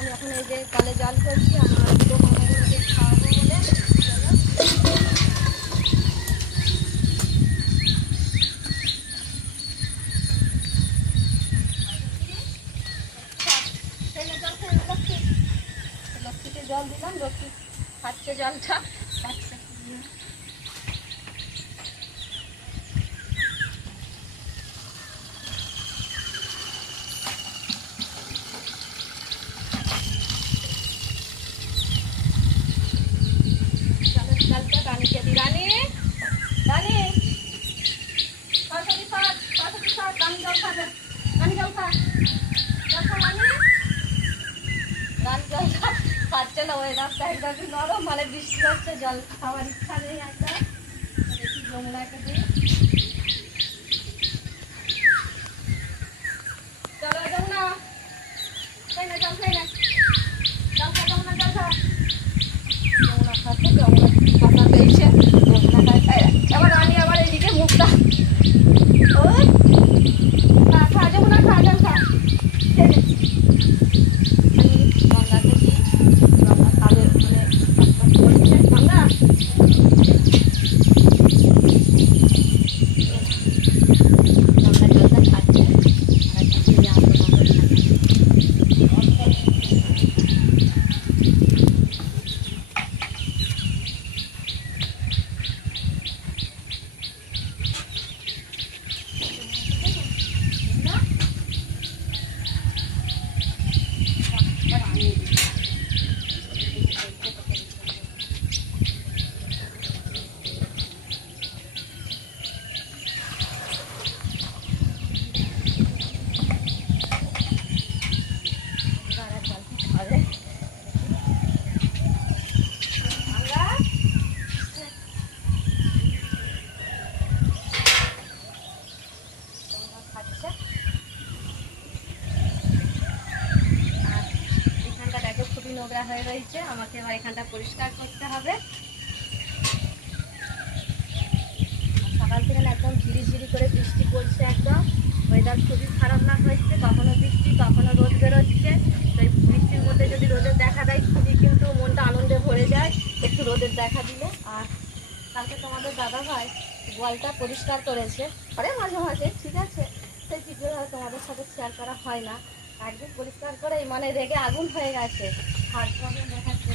আমি এখন এই যে কলে জল করছি, আমার দুটো মামাগুলোকে খাওয়াবো বলে। লক্ষ্মীকে জল দিলাম, লক্ষ্মী খাচ্ছে জলটা। রানীকে দি, রানী রানী সরস্বতী স্যার, সরস্বতী স্যার, রানী জল খাবে, রানী জল খা, জল খা রানী। রানী জল খাচ্ছে না, ওই রাস্তা একদম নরম, মানে বৃষ্টি হচ্ছে, জল খাওয়ার ইচ্ছা নেই একটা। দেখি যমুনাকে দিই, চলো যমুনা, খাই না জল, খাই না জল খা, যমুনা জল খা। যমুনা খাচ্ছে, যমুনা কথা পেয়েছে, যমুনা খায়। আবার রানী আবার এদিকে মুখটা, ওই খা খা যমুনা, খা জল খা। গঙ্গাকে দিই, গঙ্গা খাবে, মানে বলছে গঙ্গা গঙ্গা জলটা খাচ্ছে। আর একটা ছেলে আসবে গঙ্গা নোংরা হয়ে রয়েছে, আমাকে এবার এখানটা পরিষ্কার করতে হবে। সকাল থেকে একদম ঝিরিঝিরি করে বৃষ্টি পড়ছে, একদম ওয়েদার খুবই খারাপ না হয়েছে, কখনো বৃষ্টি কখনো রোদ বেরোচ্ছে। তো এই বৃষ্টির মধ্যে যদি রোদের দেখা দেয় খুবই কিন্তু মনটা আনন্দে ভরে যায় একটু রোদের দেখা দিলে। আর কালকে তোমাদের দাদা ভাই গোয়ালটা পরিষ্কার করেছে, আরে মাঝে মাঝে ঠিক আছে, সেই ভিডিও তোমাদের সাথে শেয়ার করা হয় না। একদিন পরিষ্কার করে মানে রেগে আগুন হয়ে গেছে, দেখাচ্ছে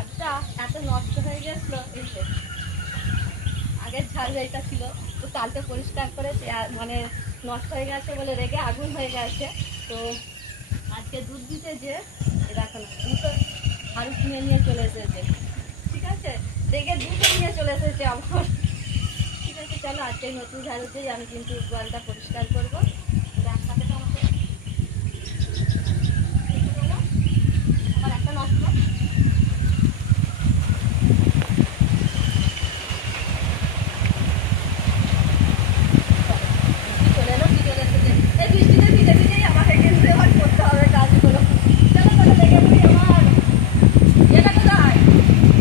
আজটা এত নষ্ট হয়ে গেছিল। এই যে আগের ঝাড় যেটা ছিল, তো কালকে পরিষ্কার করে মানে নষ্ট হয়ে গেছে বলে রেগে আগুন হয়ে গেছে। তো আজকে দুধ দিতে যে দেখো না, দুটো ঝাড়ু কিনে নিয়ে চলে এসেছে, ঠিক আছে, রেগে দুটো নিয়ে চলে এসেছে আমার। ঠিক আছে চলো, আজকে নতুন ঝাড়ুতেই আমি কিন্তু গোয়ালটা পরিষ্কার করবো। একসাথে তো আমাকে আবার একটা নষ্ট চলে এলো, কি চলে এসেছে এই বৃষ্টিতে ভিজে ভিজেই আমাকে কিন্তু এবার করতে হবে কাজগুলো। চলো চলো দেখে নিই আমার এটা কোথায়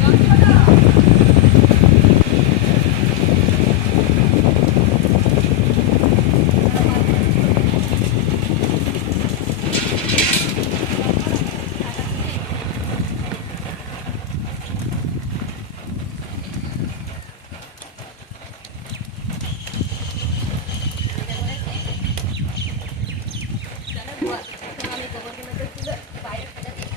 যন্ত্রটা। আমি গোবরগুলোকে তুলে বাইরে ফেলে দিই।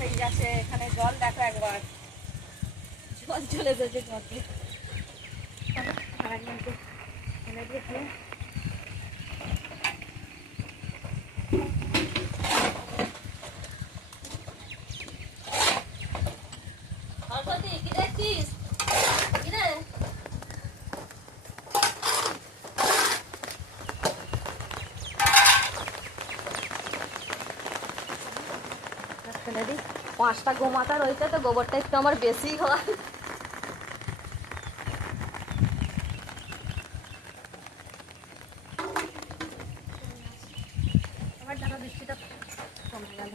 হয়ে গেছে, এখানে জল দেখো একবার, জল চলে গেছে ঘরে। ফেলে দিয়েছে সরস্বতী, কি দেখছিস? কি রে 5টা গোমাতা রয়েছে, তো গোবরটা একটু আমার বেশি হয়। আমার জানা বৃষ্টিটা কমে গেল।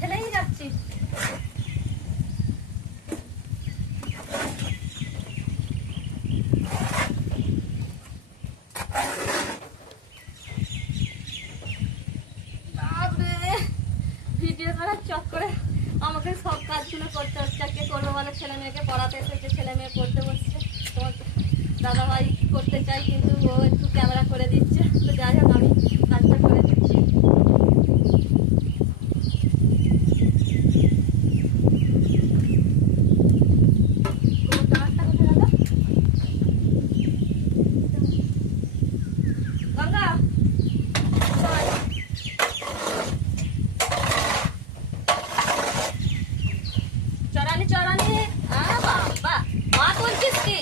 ফেলেই যাচ্ছি। ভিডিও করার চক্করে আমাকে সব কাজগুলো করতে হচ্ছে। কে করবো বলে? ছেলে মেয়েকে পড়াতে এসেছে, ছেলে মেয়ে পড়তে বসছে। তোমার দাদাভাই করতে চাই, কিন্তু ও একটু ক্যামেরা করে দিচ্ছে। তো যাই হোক, আমি কাজটা করে দিচ্ছি। গঙ্গা, চড়ানি চড়ানি। বাবা, মা বলছিস কি?